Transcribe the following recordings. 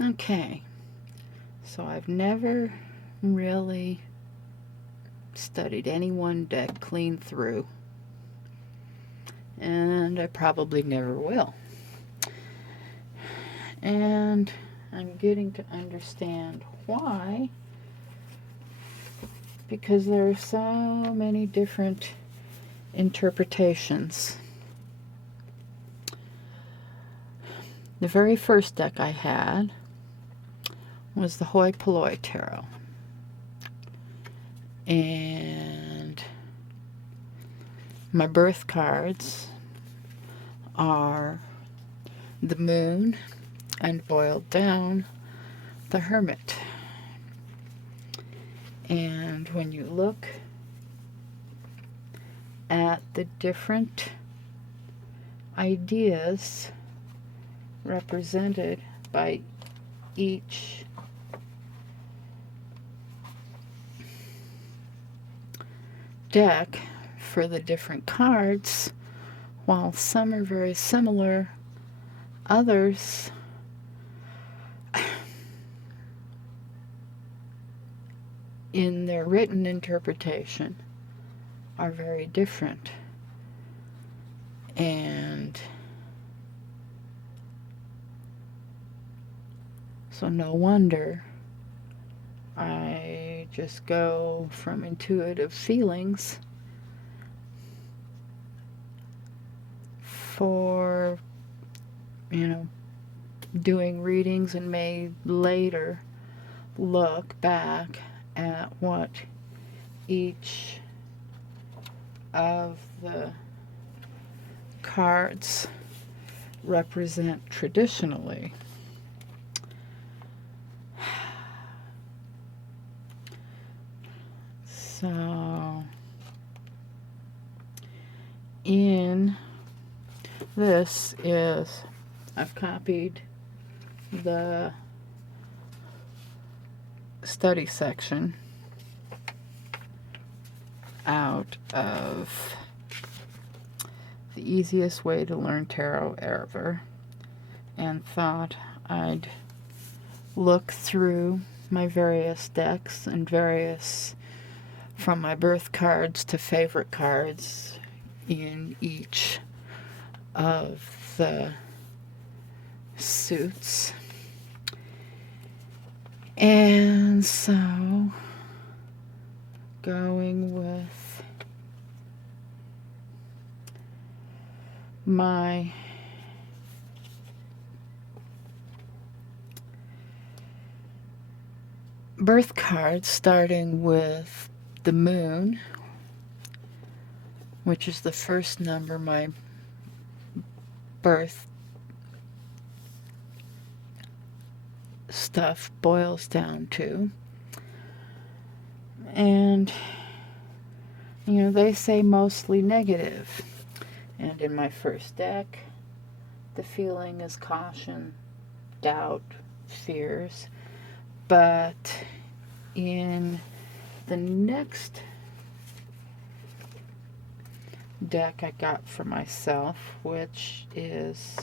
Okay, so I've never really studied any one deck clean through, and I probably never will. And I'm getting to understand why, because there are so many different interpretations. The very first deck I had was the Hoi Polloi Tarot. And my birth cards are the Moon and, boiled down, the Hermit. And when you look at the different ideas represented by each deck for the different cards, while some are very similar, others in their written interpretation are very different. And so no wonder I just go from intuitive feelings for, doing readings, and may later look back at what each of the cards represent traditionally. So in this is, I've copied the study section out of The Easiest Way to Learn Tarot Ever, and thought I'd look through my various decks and various, from my birth cards to favorite cards in each of the suits. And so, going with my birth card, starting with the Moon, which is the first number my birth stuff boils down to. And, they say mostly negative. And in my first deck, the feeling is caution, doubt, fears. But in the next deck I got for myself, which is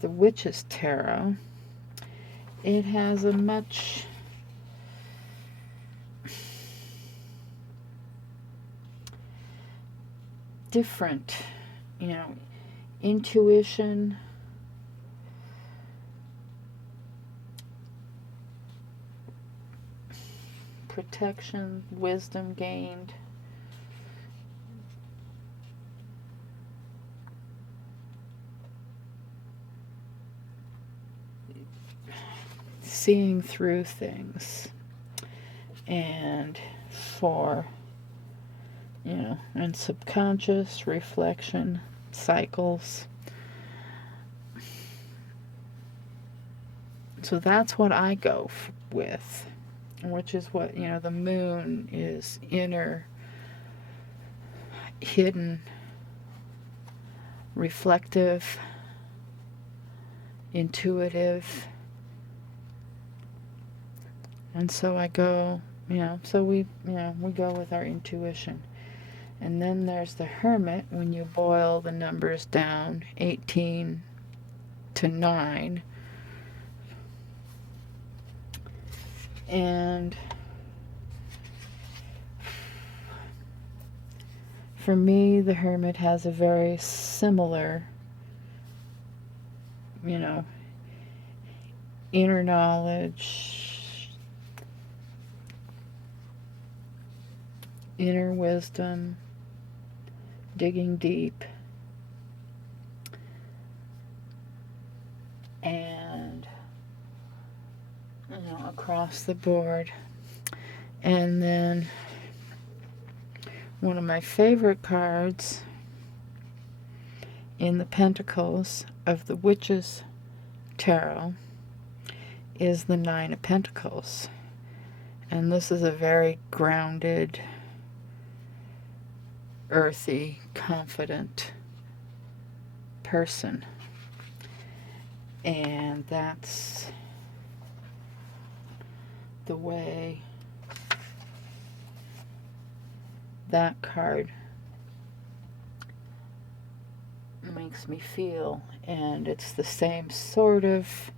the Witch's Tarot, it has a much different, intuition, protection, wisdom gained, seeing through things, and for, and subconscious reflection cycles. So that's what I go with, which is what, the Moon is inner, hidden, reflective, intuitive. And so I go, so we go with our intuition. And then there's the Hermit, when you boil the numbers down, 18 to 9. And for me, the Hermit has a very similar, you know, inner knowledge, inner wisdom, digging deep, and, you know, across the board. And then one of my favorite cards in the Pentacles of the Witches Tarot is the Nine of Pentacles. And this is a very grounded, earthy, confident person. And that's the way that card makes me feel. And it's the same sort of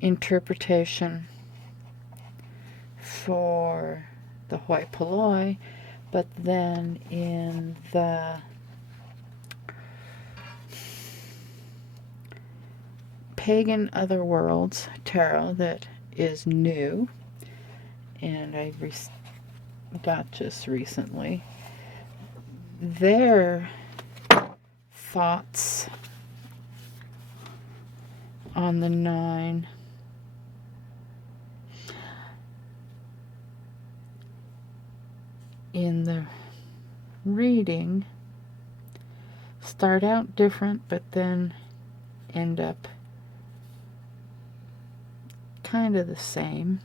interpretation for the Hoi Polloi, but then in the Pagan Other Worlds Tarot that is new, and I got just recently, their thoughts on the nine in the reading start out different, but then end up kind of the same.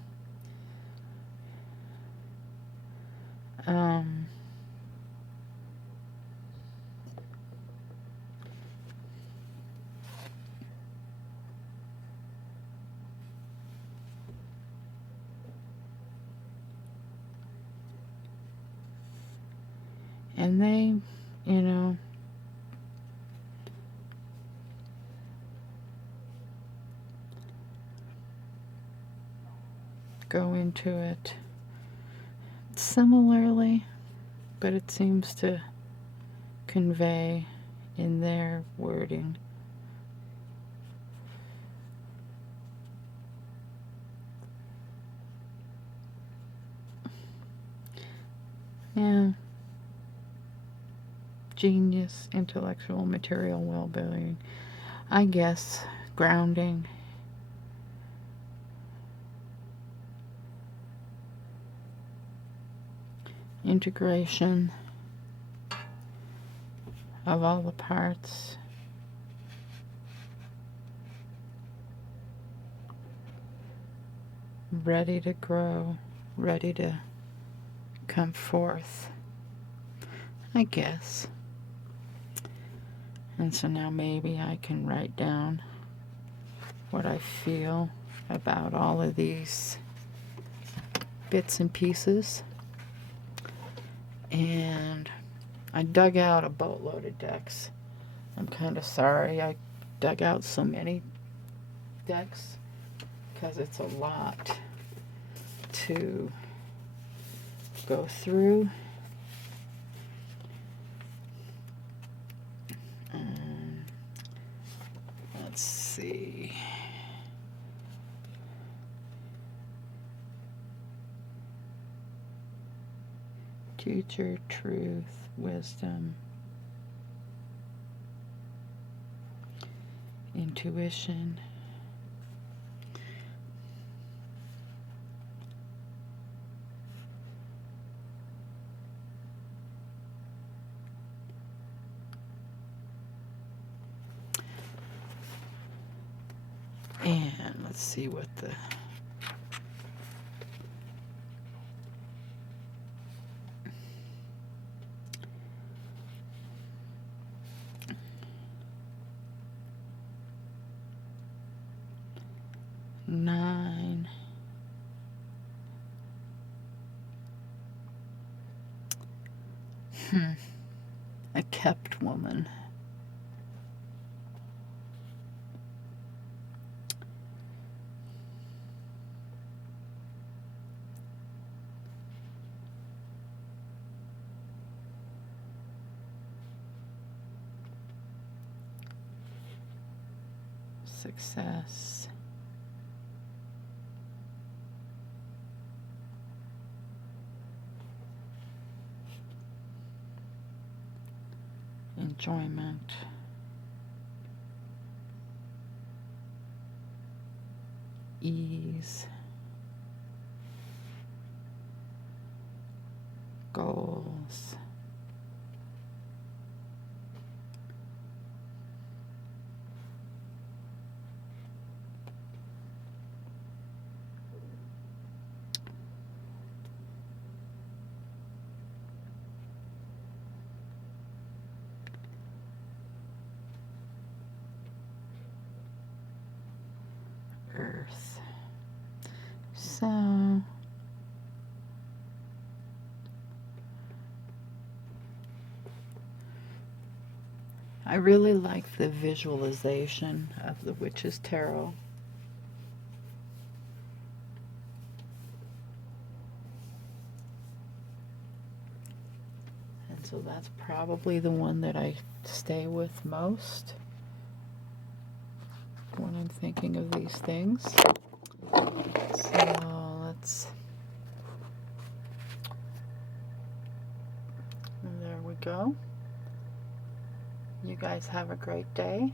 And they, you know, go into it similarly, but it seems to convey in their wording. Yeah. Genius, intellectual, material well-being, I guess, grounding, integration of all the parts, ready to grow, ready to come forth, I guess. And so now maybe I can write down what I feel about all of these bits and pieces. And I dug out a boatload of decks. I'm kind of sorry I dug out so many decks, because it's a lot to go through. Let's see. Future, truth, wisdom, intuition, and let's see what the nine. A kept woman. success, enjoyment, ease, goals, earth. So I really like the visualization of the Witch's Tarot. And so that's probably the one that I stay with most when I'm thinking of these things. So let's, and there we go. You guys have a great day.